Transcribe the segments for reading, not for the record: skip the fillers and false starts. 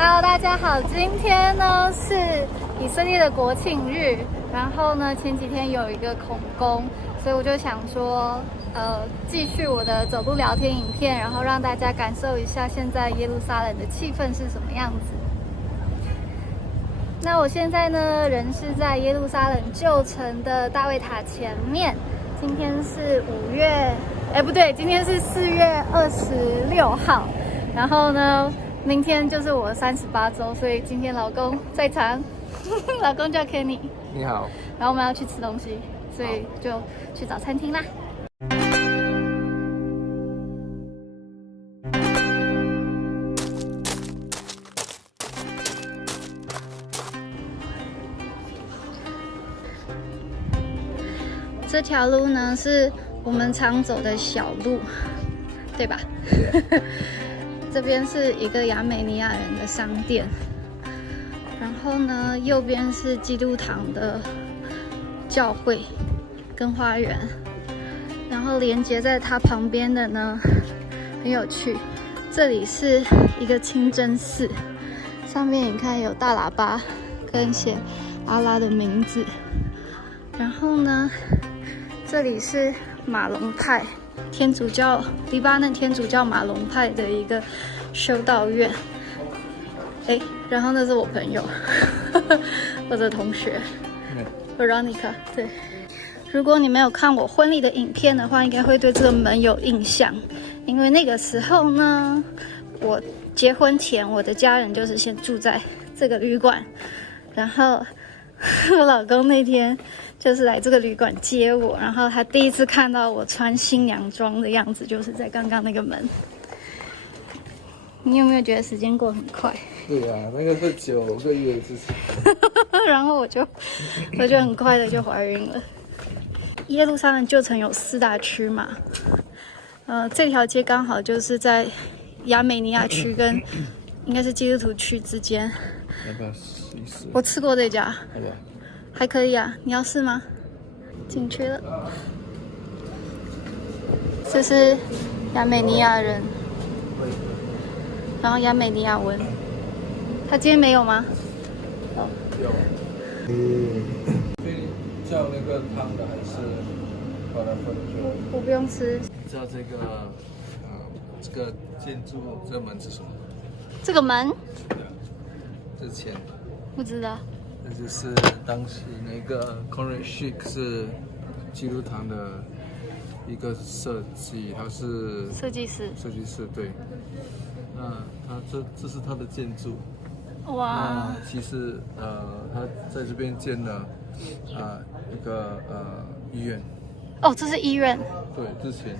Hello， 大家好，今天呢是以色列的国庆日，然后呢前几天有一个恐攻，所以我就想说，继续我的走路聊天影片，然后让大家感受一下现在耶路撒冷的气氛是什么样子。那我现在呢人是在耶路撒冷旧城的大卫塔前面，今天是今天是4月26号，然后呢明天就是我38周，所以今天老公在场，老公叫 Kenny。你好。然后我们要去吃东西，所以就去找餐厅啦。这条路呢是我们常走的小路，对吧？这边是一个亚美尼亚人的商店，然后呢，右边是基督堂的教会跟花园，然后连接在它旁边的呢，很有趣，这里是一个清真寺，上面你看有大喇叭跟写阿拉的名字，然后呢，这里是马龙派。天主教黎巴嫩天主教马龙派的一个修道院，然后那是我朋友，我的同学 Veronica。对，如果你没有看我婚礼的影片的话，应该会对这个门有印象，因为那个时候呢，我结婚前，我的家人就是先住在这个旅馆，然后我老公那天就是来这个旅馆接我，然后他第一次看到我穿新娘装的样子，就是在刚刚那个门。你有没有觉得时间过很快？对啊，那个是9个月之前。然后我就很快的就怀孕了。耶路撒冷旧城有4大区嘛，这条街刚好就是在亚美尼亚区跟应该是基督徒区之间。要不要试一试？我吃过这家，好吧，还可以啊，你要试吗？进去了。这是亚美尼亚人，然后亚美尼亚文。他今天没有吗？有。所以叫那个汤的还是把它分出来？我不用吃。你知道这个建筑这个门是什么？这个门？之前不知道。这就是当时那个 Conrad Schick 是基督堂的一个设计，他是设计师，对。那这是他的建筑。哇！其实他在这边建了一个医院。哦，这是医院。对，之前。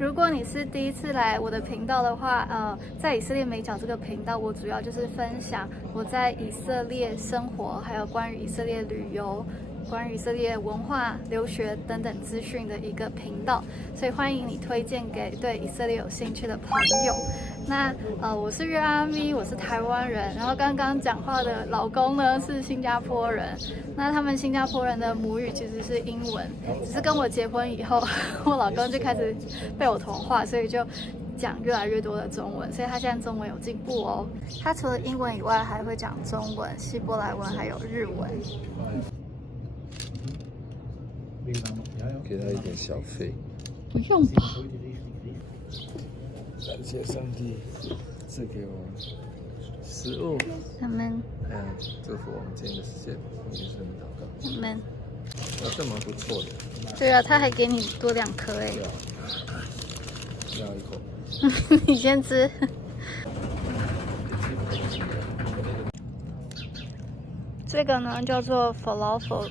如果你是第一次来我的频道的话，在以色列美角这个频道，我主要就是分享我在以色列生活，还有关于以色列旅游、关于以色列文化、留学等等资讯的一个频道，所以欢迎你推荐给对以色列有兴趣的朋友。那我是约阿咪，我是台湾人，然后刚刚讲话的老公呢是新加坡人。那他们新加坡人的母语其实是英文，只是跟我结婚以后，我老公就开始被我同化，所以就讲越来越多的中文，所以他现在中文有进步哦。他除了英文以外，还会讲中文、希伯来文还有日文。给他一点小费。不用吧？感谢上帝赐给我食物。他们祝福我们今天的世界，也是很祷告。他们这蛮不错的。对啊，他还给你多2颗哎。要一口。你先吃。这个呢叫做 falafel，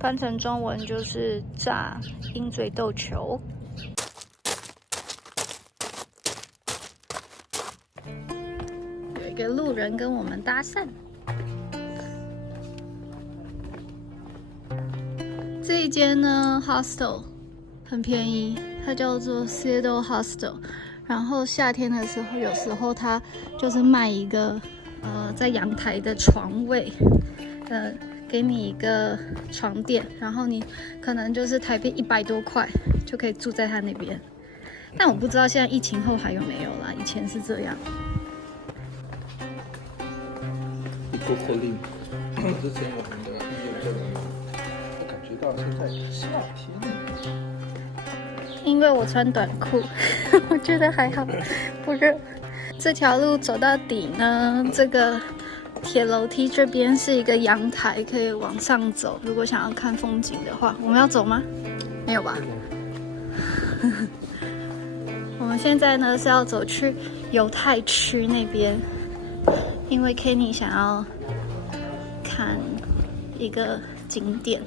翻成中文就是炸鹰嘴豆球。有一个路人跟我们搭讪。这一间呢 hostel 很便宜，它叫做 Cedar Hostel。然后夏天的时候，有时候它就是卖一个在阳台的床位，给你一个床垫，然后你可能就是台币100多块就可以住在他那边。但我不知道现在疫情后还有没有啦，以前是这样。布口令。之前我们的医院这里，我感觉到现在夏天。因为我穿短裤，我觉得还好，不热。这条路走到底呢，这个铁楼梯这边是一个阳台，可以往上走。如果想要看风景的话，我们要走吗？没有吧？我们现在呢是要走去犹太区那边，因为 Kenny 想要看一个景点。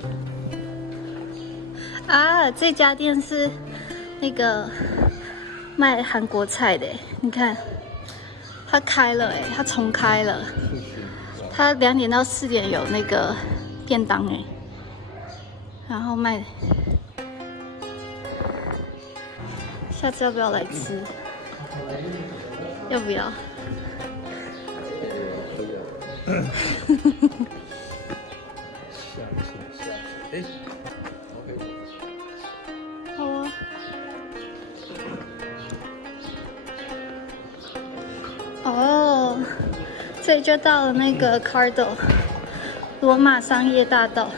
啊，这家店是那个卖韩国菜的，你看，它开了哎，它重开了。它2点到4点有那个便当哎，然后卖。下次要不要来吃？要不要？下次，哎 ，OK。好啊。哦，这里就到了那个 Cardo 罗马商业大道。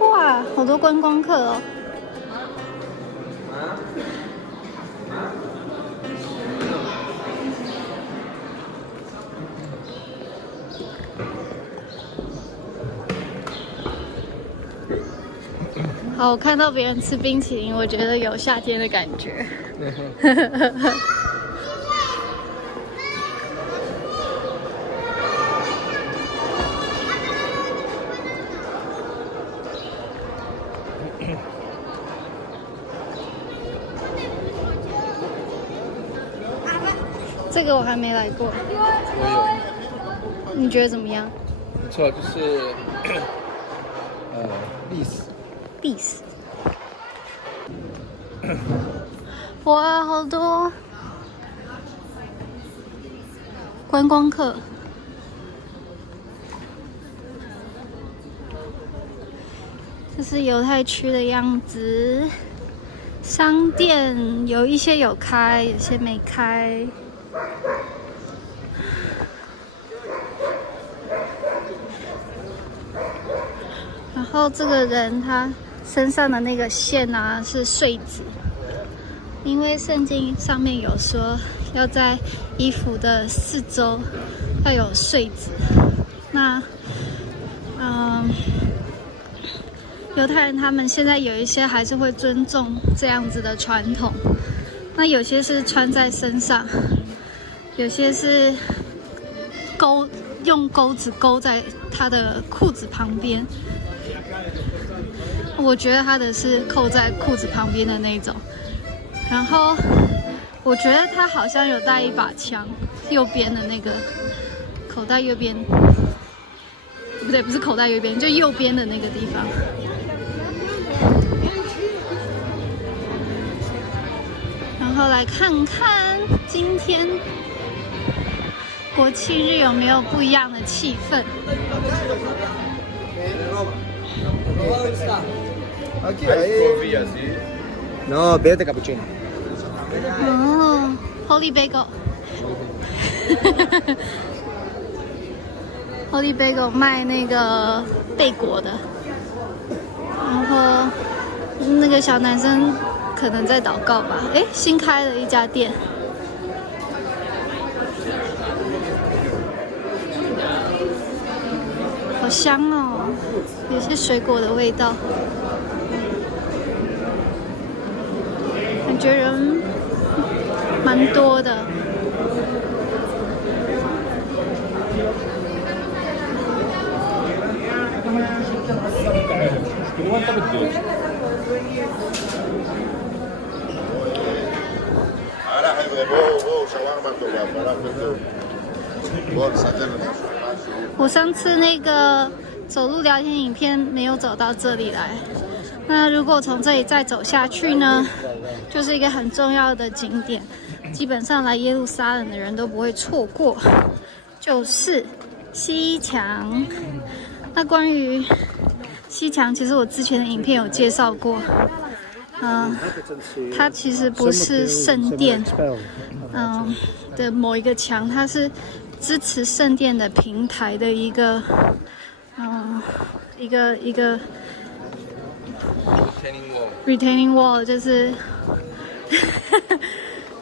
哇，好多观光客哦！好，我看到别人吃冰淇淋，我觉得有夏天的感觉。这个我还没来过，我有。你觉得怎么样？不错，就是历史。历史。哇，好多观光客。这是犹太区的样子，商店有一些有开，有些没开。然后这个人他身上的那个线啊是穗子，因为圣经上面有说要在衣服的4周要有穗子。那，犹太人他们现在有一些还是会尊重这样子的传统。那有些是穿在身上，有些是用钩子勾在他的裤子旁边。我觉得他的是扣在裤子旁边的那种。然后我觉得他好像有带一把枪，右边的那个口袋右边，不对，不是口袋右边，就右边的那个地方。然后来看看今天国庆日有没有不一样的气氛。No, verde cappuccino. Oh, Holy Bagel. Holy Bagel 卖那个贝果的，然后那个小男生可能在祷告吧。哎，新开了一家店。好香哦，有些水果的味道，感觉人蛮多的。我上次那个走路聊天影片没有走到这里来，那如果从这里再走下去呢，就是一个很重要的景点，基本上来耶路撒冷的人都不会错过，就是西墙。那关于西墙其实我之前的影片有介绍过，它其实不是圣殿，的某一个墙，它是支持圣殿的平台的一个，一个 retaining wall， 就是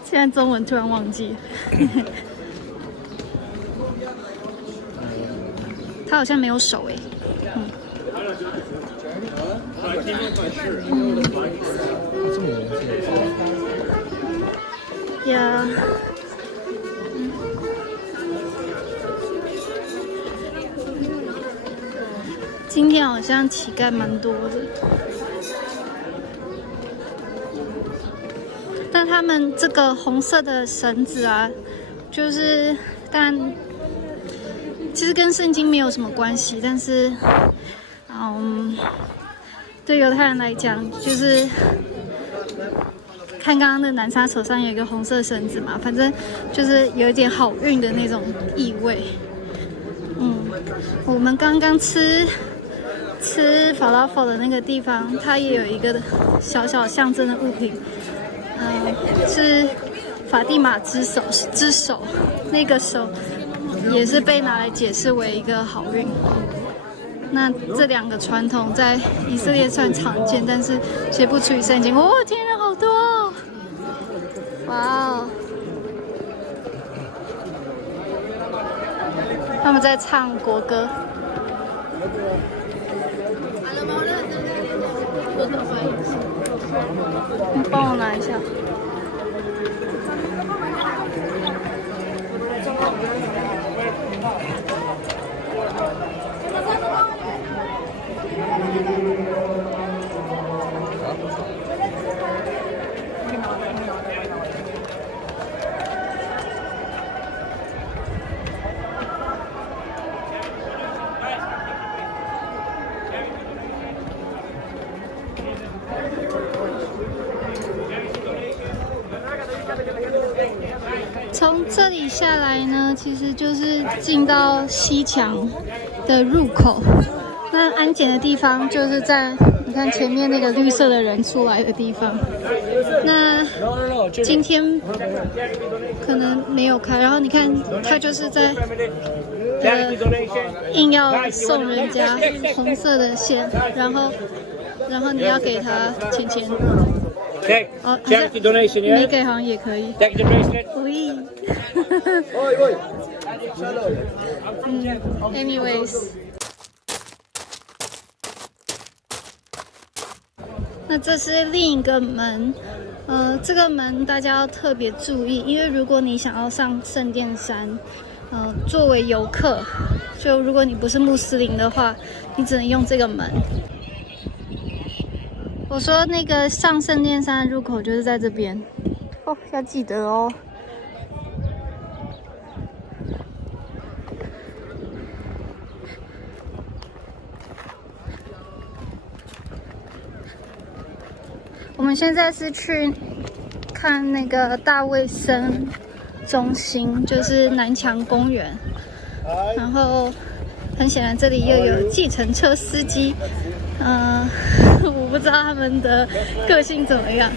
现在中文突然忘记了，它好像没有手呀。今天好像乞丐蛮多的，但他们这个红色的绳子啊，就是当然其实跟圣经没有什么关系，但是对犹太人来讲，就是看刚刚的男生手上有一个红色绳子嘛，反正就是有一点好运的那种意味。我们刚刚吃法拉佛的那个地方，它也有一个小小象征的物品，是法蒂玛之手，那个手也是被拿来解释为一个好运。那这两个传统在以色列算常见，但是却不出于圣经。哦，天人好多哦！哇哦！他们在唱国歌。你帮我拿一下。从这里下来呢，其实就是进到西墙的入口。那安检的地方就是在你看前面那个绿色的人出来的地方。那今天可能没有开，然后你看他就是在硬要送人家红色的线，然后你要给他钱。Check the donation, yeah? 没给好像也可以。Check the bracelet. Oui. Anyways. 那这是另一个门，这个门大家要特别注意，因为如果你想要上圣殿山，作为游客，就如果你不是穆斯林的话，你只能用这个门。我说那个上圣殿山的入口就是在这边哦，要记得哦。我们现在是去看那个大卫森中心，就是南墙公园。然后很显然这里又有计程车司机。我不知道他们的个性怎么样。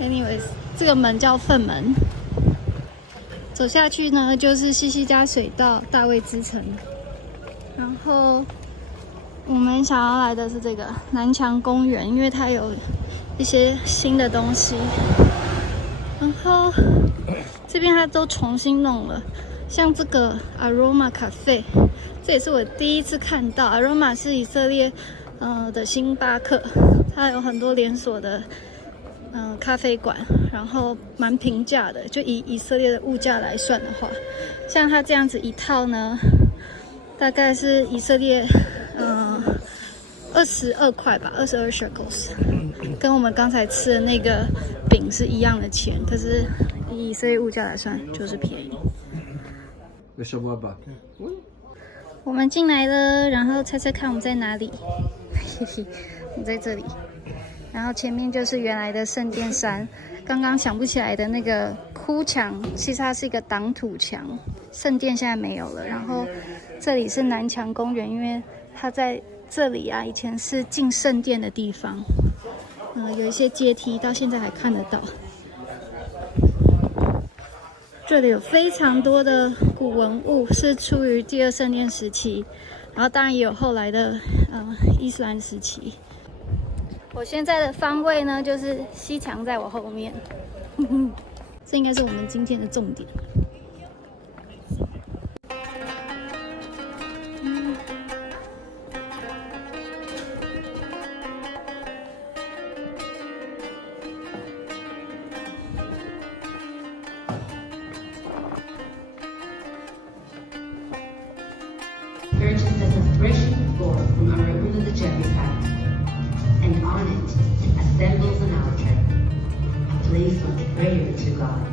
anyways， 这个门叫粪门，走下去呢就是西西家水道、大卫之城。然后我们想要来的是这个南墙公园，因为它有一些新的东西。然后这边它都重新弄了，像这个 Aroma Cafe。这也是我第一次看到 ，Aroma 是以色列的星巴克，它有很多连锁的咖啡馆，然后蛮平价的，就以色列的物价来算的话，像它这样子一套呢，大概是以色列22块吧，22 shekels， 跟我们刚才吃的那个饼是一样的钱，可是以色列物价来算就是便宜。我们进来了，然后猜猜看我们在哪里？嘿嘿，我们在这里。然后前面就是原来的圣殿山，刚刚想不起来的那个哭墙，其实它是一个挡土墙，圣殿现在没有了。然后这里是南墙公园，因为它在这里啊，以前是进圣殿的地方，有一些阶梯，到现在还看得到。这里有非常多的古文物，是出于第二圣殿时期，然后当然也有后来的伊斯兰时期。我现在的方位呢，就是西墙在我后面，这应该是我们今天的重点。Purchased as a threshing floor from Arauna the Jebusite, and on it assembles an altar, a place of prayer to God.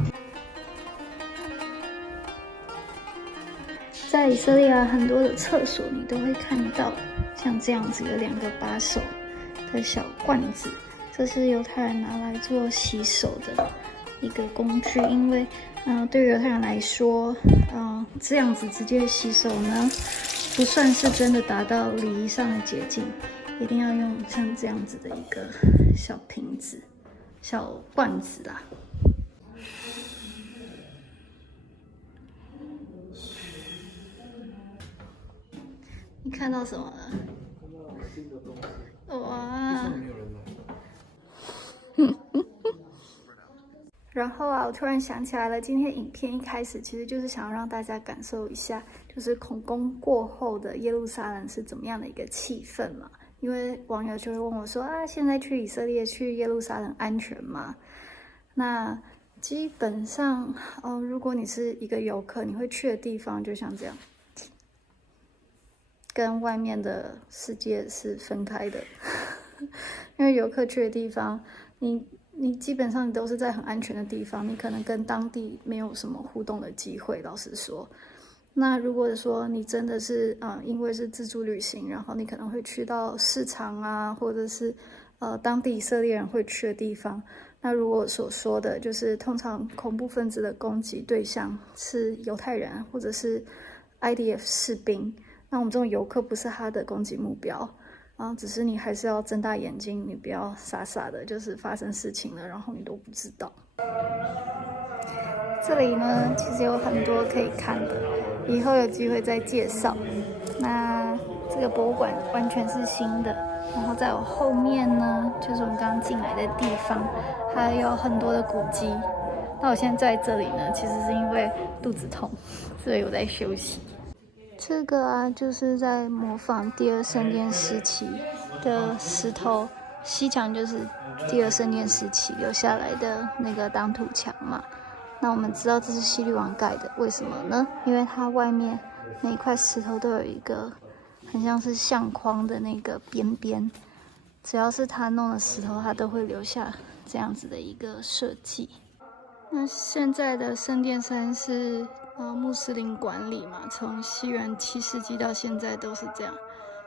在以色列啊，很多的厕所你都会看到像这样子有2个把手的小罐子，这是犹太人拿来做洗手的一个工具，因为对于犹太人来说，这样子直接洗手呢，不算是真的达到礼仪上的洁净，一定要用像这样子的一个小瓶子、小罐子啦。你看到什么了？哇！然后啊，我突然想起来了，今天影片一开始其实就是想要让大家感受一下，就是恐攻过后的耶路撒冷是怎么样的一个气氛嘛。因为网友就会问我说啊，现在去以色列、去耶路撒冷安全吗？那基本上，如果你是一个游客，你会去的地方就像这样。跟外面的世界是分开的，因为游客去的地方，你基本上你都是在很安全的地方，你可能跟当地没有什么互动的机会。老实说，那如果说你真的是因为是自助旅行，然后你可能会去到市场啊，或者是当地以色列人会去的地方，那如果所说的就是通常恐怖分子的攻击对象是犹太人或者是 IDF 士兵。那我们这种游客不是他的攻击目标，只是你还是要睁大眼睛，你不要傻傻的，就是发生事情了，然后你都不知道。这里呢，其实有很多可以看的，以后有机会再介绍。那这个博物馆完全是新的，然后在我后面呢，就是我们刚刚进来的地方，还有很多的古迹。那我现在在这里呢，其实是因为肚子痛，所以我在休息。这个啊，就是在模仿第二圣殿时期的石头，西墙就是第二圣殿时期留下来的那个挡土墙嘛。那我们知道这是希律王盖的，为什么呢？因为它外面每一块石头都有一个很像是相框的那个边边，只要是他弄的石头，他都会留下这样子的一个设计。那现在的圣殿山是穆斯林管理嘛，从西元7世纪到现在都是这样，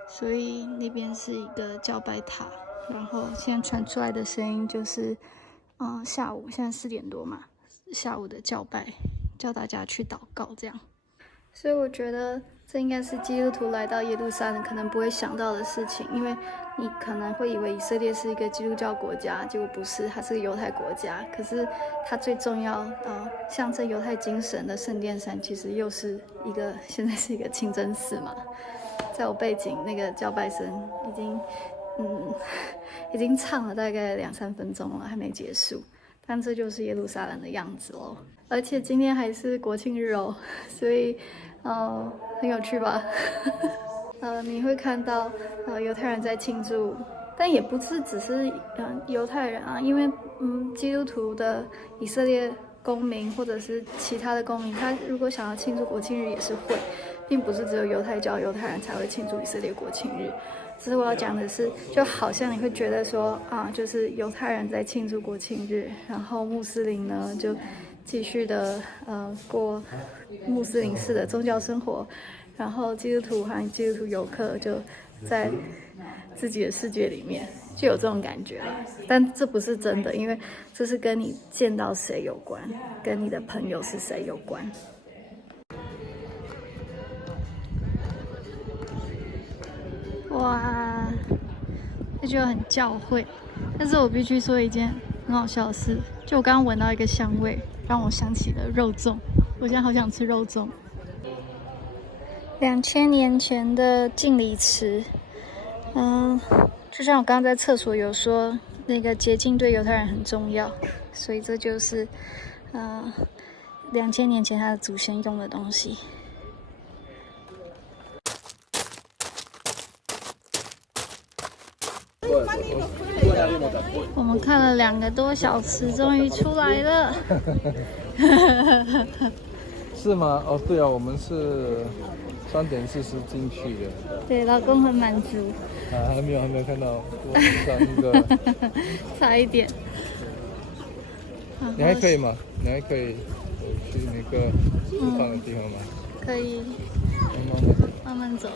所以那边是一个教拜塔。然后现在传出来的声音就是，下午现在4点多嘛，下午的教拜，叫大家去祷告这样。所以我觉得这应该是基督徒来到耶路撒冷可能不会想到的事情，因为你可能会以为以色列是一个基督教国家，结果不是，它是个犹太国家。可是它最重要象征犹太精神的圣殿山，其实又是一个现在是一个清真寺嘛。在我背景那个教拜声已经唱了大概2-3分钟了，还没结束。但这就是耶路撒冷的样子哦，而且今天还是国庆日哦，所以很有趣吧？你会看到犹太人在庆祝，但也不是只是犹太人啊，因为基督徒的以色列公民或者是其他的公民，他如果想要庆祝国庆日也是会，并不是只有犹太教犹太人才会庆祝以色列国庆日。只是我要讲的是，就好像你会觉得说就是犹太人在庆祝国庆日，然后穆斯林呢就继续的过穆斯林式的宗教生活，然后基督徒和基督徒游客就在自己的世界里面，就有这种感觉了。但这不是真的，因为这是跟你见到谁有关，跟你的朋友是谁有关。哇，那就很教会。但是我必须说一件很好笑的事，就我刚刚闻到一个香味，让我想起了肉粽。我现在好想吃肉粽。2000年前的敬礼池，就像我刚刚在厕所有说，那个洁净对犹太人很重要，所以这就是2000年前他的祖先用的东西。我们看了2个多小时，终于出来了。是吗？哦，对啊，我们是3点40进去的。对，老公很满足。还没有看到我上那个，差一点。你还可以吗？你还可以去那个释放的地方吗？可以，慢慢走。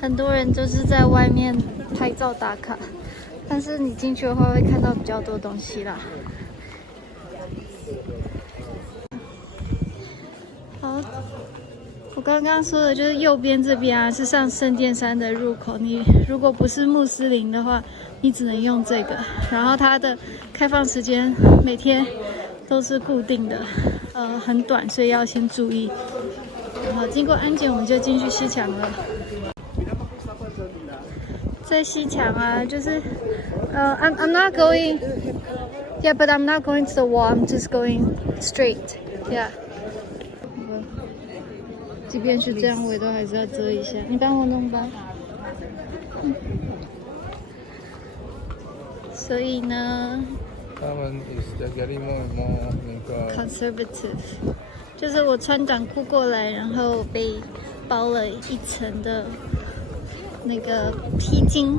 很多人就是在外面拍照打卡，但是你进去的话会看到比较多东西啦。好，我刚刚说的就是右边这边啊，是上圣殿山的入口。你如果不是穆斯林的话，你只能用这个。然后它的开放时间每天都是固定的，很短，所以要先注意。然后经过安检，我们就进去西墙了。在西墙啊，就是I'm not going. Yeah, but I'm not going to the wall. I'm just going straight. Yeah. 即便是这样，我也都还是要遮一下。你帮我弄吧。所以呢，他们也在里面那个 conservative， 就是我穿短裤过来，然后被包了一层的那个披巾。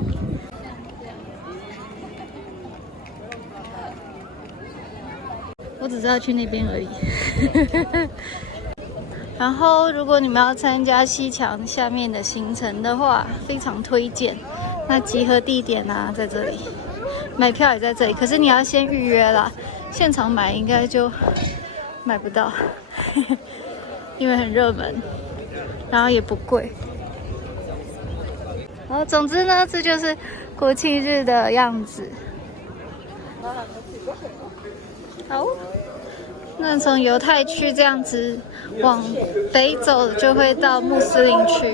我只知道去那边而已。然后，如果你们要参加西墙下面的行程的话，非常推荐。那集合地点啊，在这里，买票也在这里。可是你要先预约啦，现场买应该就买不到，因为很热门，然后也不贵。好，总之呢，这就是国庆日的样子。好。那从犹太区这样子往北走，就会到穆斯林区。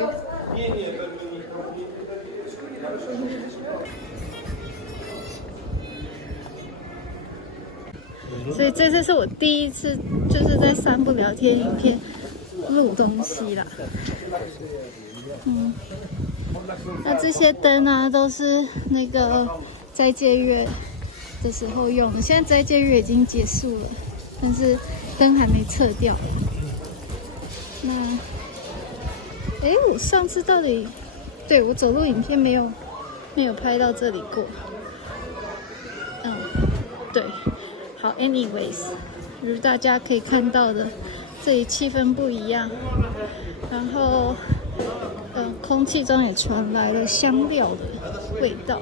所以这次是我第一次就是在三不聊天影片录东西啦。那这些灯啊，都是那个斋戒月的时候用的。现在斋戒月已经结束了。但是灯还没撤掉。那，我上次到底，对，我走路影片没有拍到这里过。对，好 ，anyways， 如大家可以看到的，这里气氛不一样，然后，空气中也传来了香料的味道，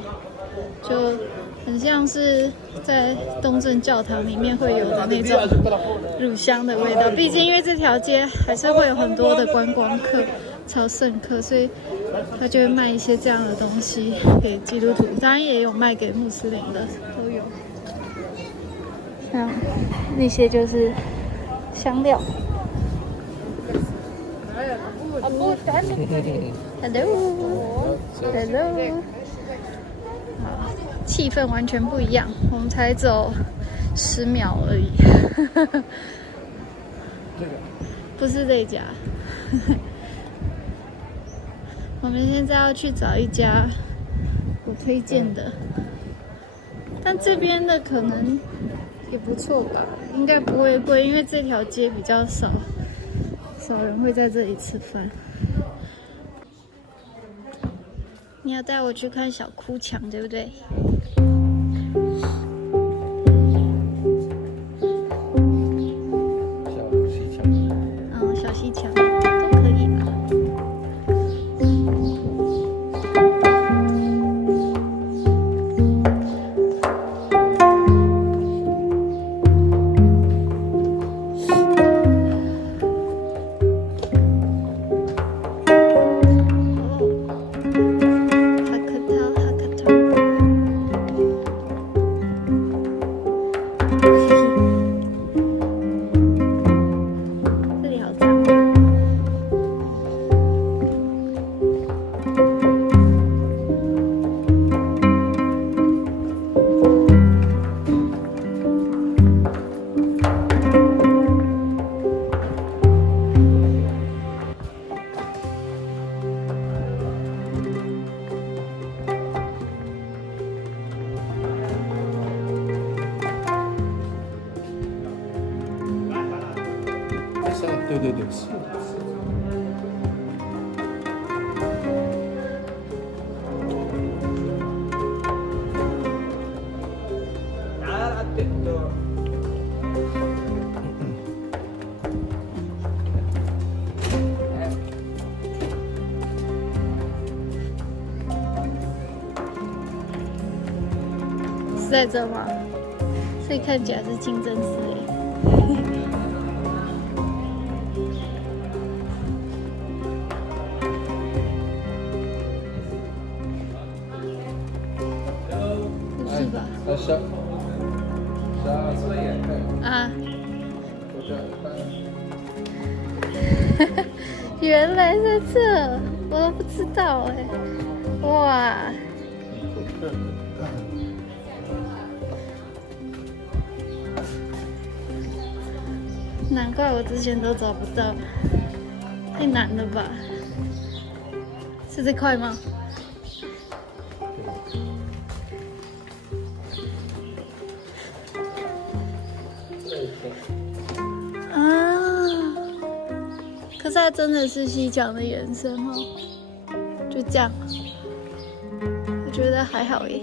就很像是在东正教堂里面会有的那种乳香的味道。毕竟因为这条街还是会有很多的观光客、朝圣客，所以他就会卖一些这样的东西给基督徒，当然也有卖给穆斯林的，都有。像那些就是香料。Hello。气氛完全不一样，我们才走10秒而已。不是这家。我们现在要去找一家我推荐的，但这边的可能也不错吧，应该不会贵，因为这条街比较少人会在这里吃饭。你要带我去看小哭墙，对不对？小西墙都可以吧。对对，是。是在这吗？所以看起来是清真寺耶。不是吧？啊！原来在这，我都不知道哎。哇！难怪我之前都找不到，太难了吧？是这块吗？啊！可是它真的是西墙的延伸哦，就这样，我觉得还好耶。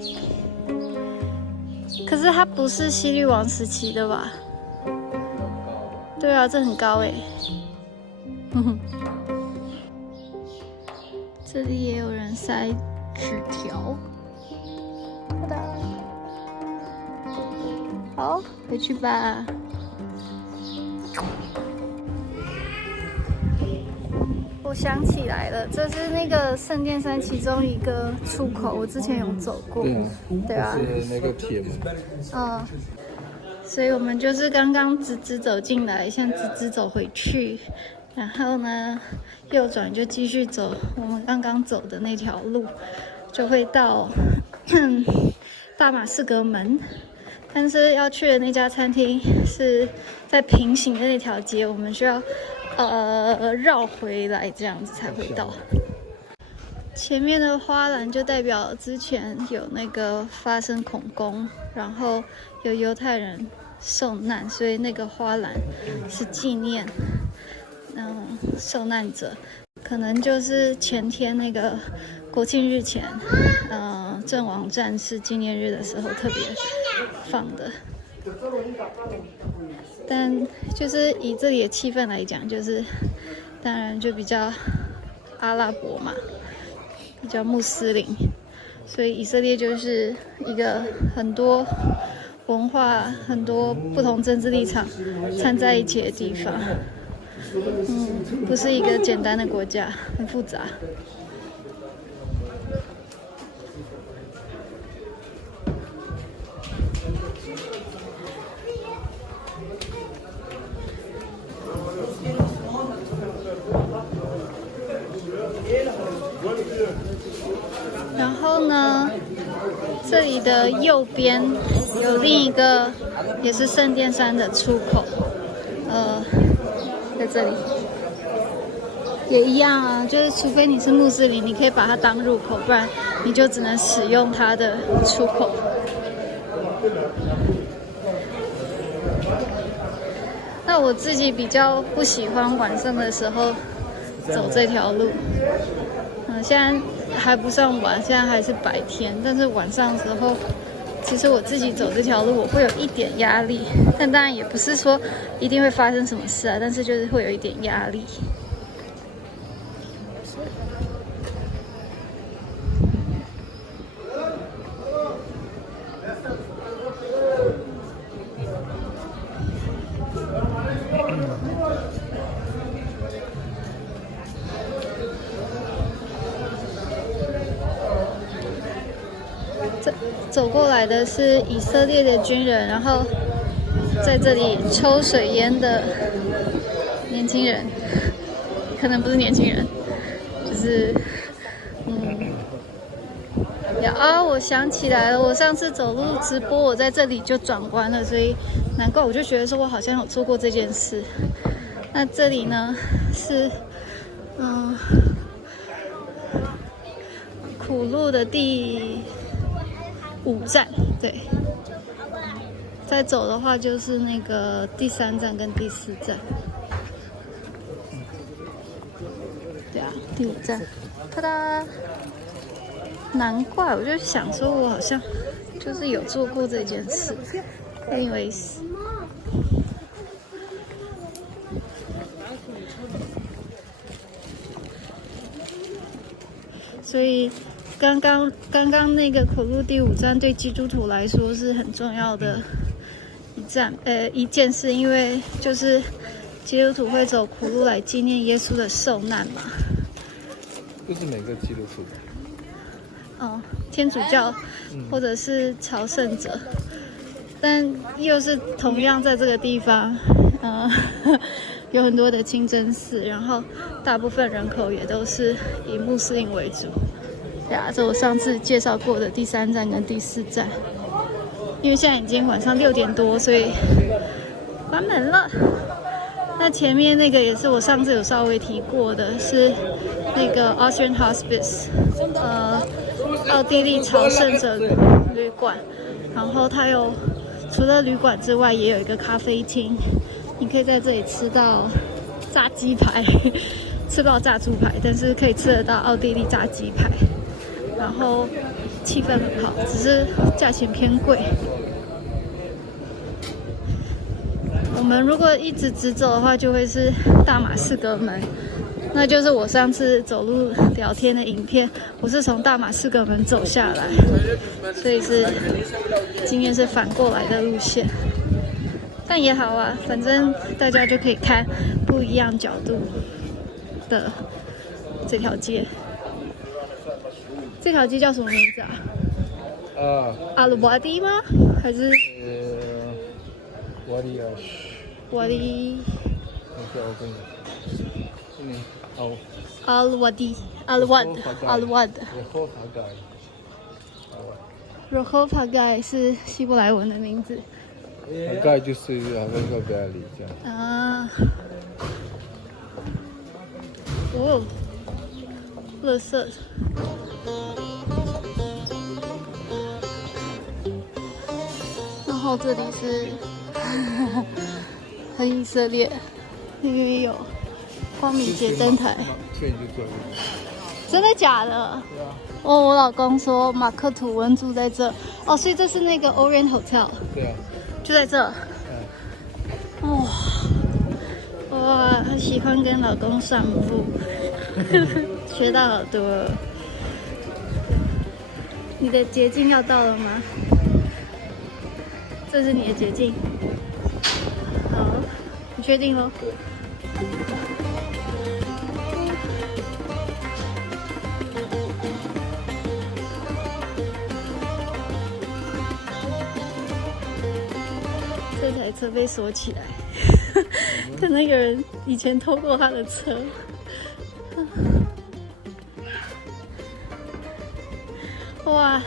可是它不是西律王时期的吧？对啊，这很高哎。这里也有人塞纸条。好的，好，回去吧。我想起来了，这是那个圣殿山其中一个出口，我之前有走过。对啊。是那个铁门。所以我们就是刚刚直直走进来，现在直直走回去，然后呢右转就继续走我们刚刚走的那条路，就会到大马士革门。但是要去的那家餐厅是在平行的那条街，我们需要绕回来，这样子才会到。前面的花篮就代表之前有那个发生恐攻，然后有犹太人受难，所以那个花篮是纪念受难者，可能就是前天那个国庆日前，阵亡战士纪念日的时候特别放的。但就是以这里的气氛来讲，就是当然就比较阿拉伯嘛，比较穆斯林，所以以色列就是一个很多文化、很多不同政治立场掺在一起的地方。不是一个简单的国家，很复杂。然后呢，这里的右边有另一个也是圣殿山的出口，在这里也一样啊，就是除非你是穆斯林，你可以把它当入口，不然你就只能使用它的出口。那我自己比较不喜欢晚上的时候走这条路。现在还不算晚，现在还是白天，但是晚上的时候，其实我自己走这条路，我会有一点压力，但当然也不是说一定会发生什么事啊，但是就是会有一点压力。走过来的是以色列的军人，然后在这里抽水烟的年轻人，可能不是年轻人，就是我想起来了，我上次走路直播，我在这里就转弯了，所以难怪我就觉得说我好像有做过这件事。那这里呢是苦路的第5站，对。再走的话就是那个第3站跟第4站。第5站，哒哒！难怪我就想说，我好像就是有做过这件事。Anyways， 所以刚刚那个苦路第5站对基督徒来说是很重要的一件事，因为就是基督徒会走苦路来纪念耶稣的受难嘛。不是每个基督徒。天主教或者是朝圣者，但又是同样在这个地方，有很多的清真寺，然后大部分人口也都是以穆斯林为主。对啊，这我上次介绍过的第3站跟第4站，因为现在已经晚上6点多，所以关门了。那前面那个也是我上次有稍微提过的，是那个 Austrian Hospice， 奥地利朝圣者旅馆。然后它有除了旅馆之外，也有一个咖啡厅，你可以在这里吃到炸鸡排，吃不到炸猪排，但是可以吃得到奥地利炸鸡排。然后气氛很好，只是价钱偏贵。我们如果一直直走的话，就会是大马士革门，那就是我上次走路聊天的影片，我是从大马士革门走下来，所以是今天是反过来的路线，但也好啊，反正大家就可以看不一样角度的这条街。这条街叫什么名字啊？阿鲁瓦迪吗？还是？瓦迪。阿鲁瓦迪。Rehov Hagai 是希伯来文的名字。Hagai 就是那个贝里这样。啊。哦。垃圾。然后这里是很以色列，那边也有光明节灯台。真的假的？哦，我老公说马克吐温住在这。哦，所以这是那个 Orient Hotel。对啊。就在这。哇，很喜欢跟老公散步，学到好多。你的捷径要到了吗？这是你的捷径。好，你确定咯？这台车被锁起来，可能有人以前偷过他的车。哇，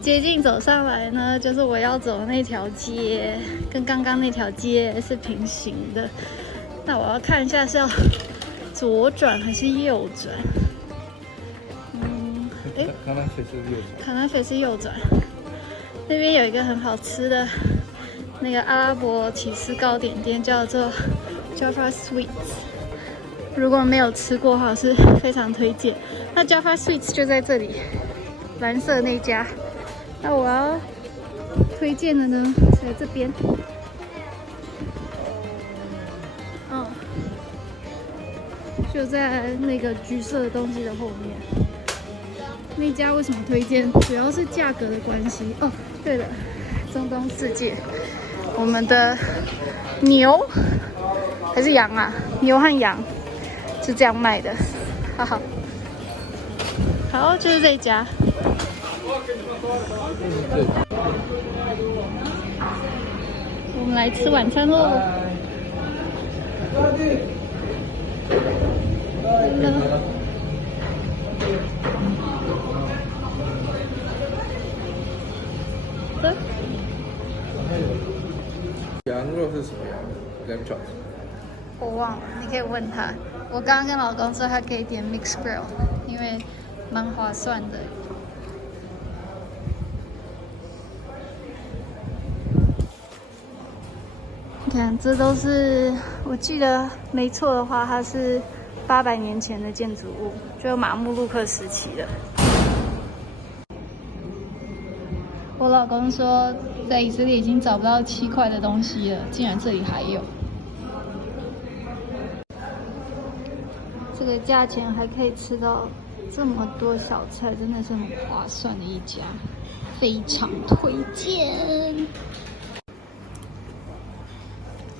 捷径走上来呢，就是我要走的那条街，跟刚刚那条街是平行的。那我要看一下是要左转还是右转。康南菲是右转。康南菲是右转。那边有一个很好吃的那个阿拉伯起司糕点店，叫做 Jaffa Sweets。如果没有吃过的话，是非常推荐。那 Jaffa Sweets 就在这里。蓝色那家，那我要推荐的呢，在这边。就在那个橘色的东西的后面。那家为什么推荐？主要是价格的关系。哦，对了，中东世界，我们的牛还是羊啊？牛和羊是这样卖的，哈哈。好，就是这一家。我们来吃晚餐喽。羊肉是什么羊 ？Lamb chop。我忘了，你可以问他。我刚刚跟老公说他可以点 mixed grill， 因为蛮划算的。你看，这都是我记得没错的话，它是800年前的建筑物，就马穆鲁克时期的。我老公说，在以色列已经找不到7块的东西了，竟然这里还有。这个价钱还可以吃到这么多小菜，真的是很划算的一家，非常推荐。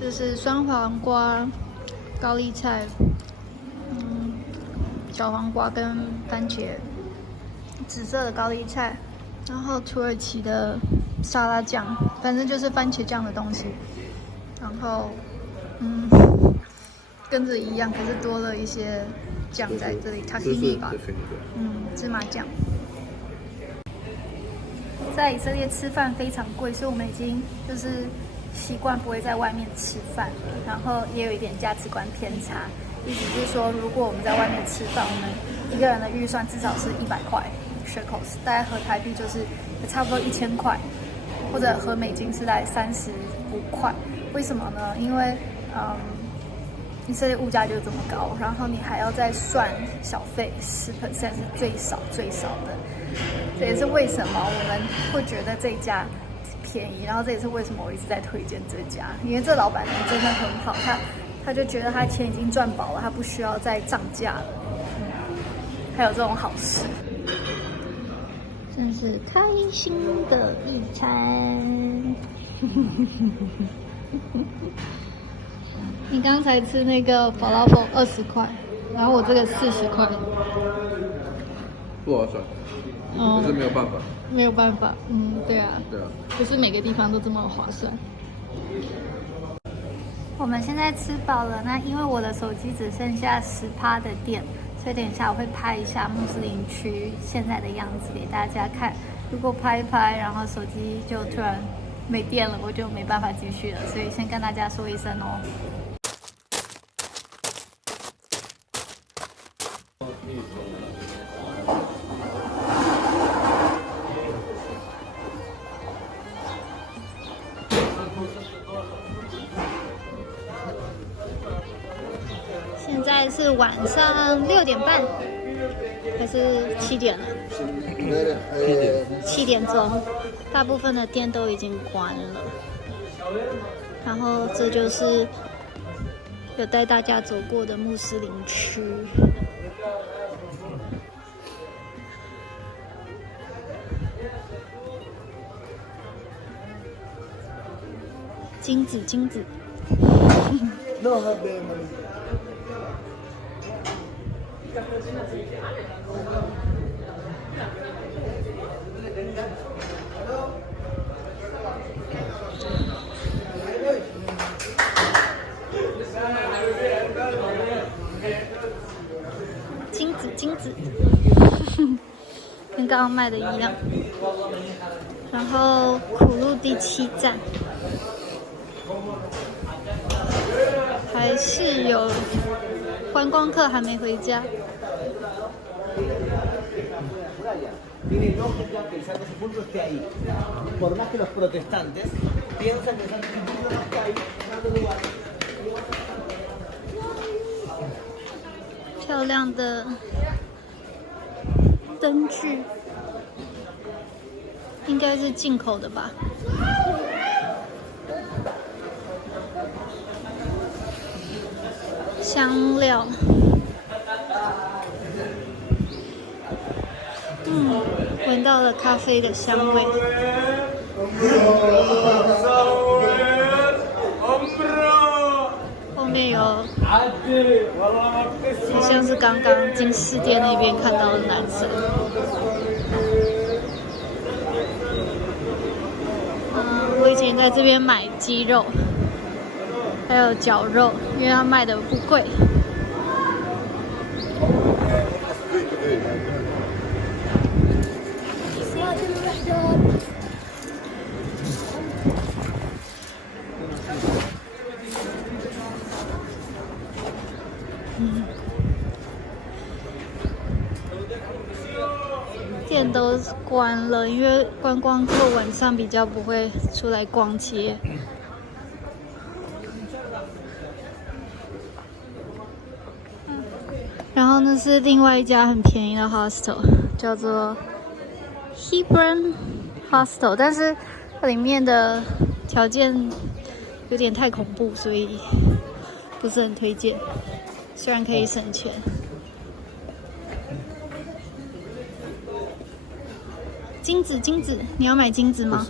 这是酸黄瓜、高丽菜、小黄瓜跟番茄，紫色的高丽菜，然后土耳其的沙拉酱，反正就是番茄酱的东西。然后，跟着一样，可是多了一些酱在这里，塔希尼吧，芝麻酱。在以色列吃饭非常贵，所以我们已经就是习惯不会在外面吃饭，然后也有一点价值观偏差。意思是说，如果我们在外面吃饭，我们一个人的预算至少是100块 shekels， 大概合台币就是差不多1000块，或者合美金是在35块。为什么呢？因为以色列物价就是这么高，然后你还要再算小费，10% 是最少的。这也是为什么我们会觉得这一家便宜，然后这也是为什么我一直在推荐这家，因为这老板娘真的很好，他就觉得他钱已经赚饱了，他不需要再涨价了。还有这种好事，真是开心的一餐。你刚才吃那个法拉佛20块，然后我这个40块，不划算，可是没有办法。没有办法，对啊，不是每个地方都这么划算。我们现在吃饱了，那因为我的手机只剩下10%的电，所以等一下我会拍一下穆斯林区现在的样子给大家看。如果拍一拍，然后手机就突然没电了，我就没办法继续了，所以先跟大家说一声哦。现在是晚上6点半，还是7点了？7点钟，大部分的店都已经关了。然后这就是有带大家走过的穆斯林区。金子。金子，跟刚刚卖的一样。然后苦路第7站，还是有观光客还没回家。Tiene lógica que el Santo Sepulcro esté ahí. Por más que los protestantes piensan que el Santo Sepulcro no está ahí, en otro lugar. 漂亮的灯具，应该是进口的吧。香料，闻到了咖啡的香味。后面有，好像是刚刚进市店那边看到的男生。我以前在这边买鸡肉，还有绞肉，因为它卖的不贵。店都关了，因为观光客晚上比较不会出来逛街。那是另外一家很便宜的 hostel， 叫做 Hebron Hostel， 但是它里面的条件有点太恐怖，所以不是很推荐。虽然可以省钱。金子，金子，你要买金子吗？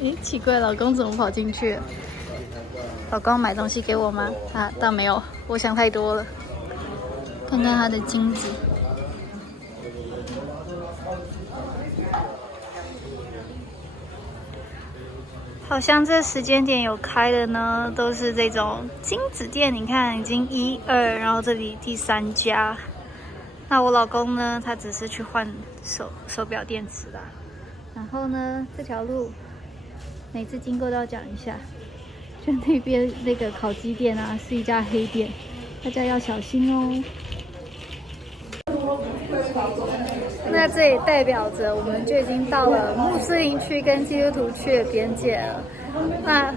诶，奇怪，老公怎么跑进去了？老公买东西给我吗？啊，倒没有，我想太多了。看看他的金子。好像这时间点有开的呢，都是这种金子店。你看，已经1、2，然后这里第3家。那我老公呢，他只是去换手表电池啦。然后呢，这条路每次经过都要讲一下，就那边那个烤鸡店啊，是一家黑店，大家要小心哦。那这也代表着我们就已经到了穆斯林区跟基督徒区的边界了。那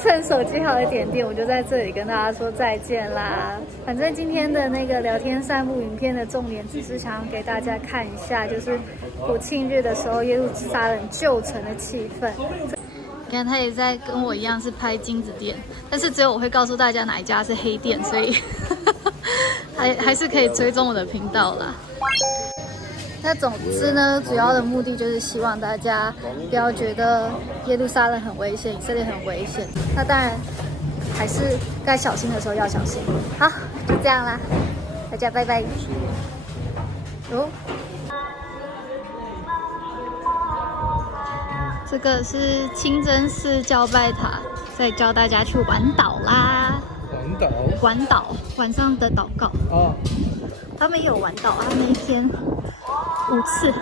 趁手机好一点点，我就在这里跟大家说再见啦。反正今天的那个聊天散步影片的重点，只是想要给大家看一下，就是国庆日的时候耶路撒冷旧城的气氛。你看他也在跟我一样是拍金子店，但是只有我会告诉大家哪一家是黑店，所以还是可以追踪我的频道啦。那总之呢，主要的目的就是希望大家不要觉得耶路撒冷很危险，以色列很危险。那当然还是该小心的时候要小心。好，就这样啦，大家拜拜。这个是清真寺教拜塔，在教大家去玩岛啦。玩岛，晚上的祷告。他们也有玩岛，他们一天5次。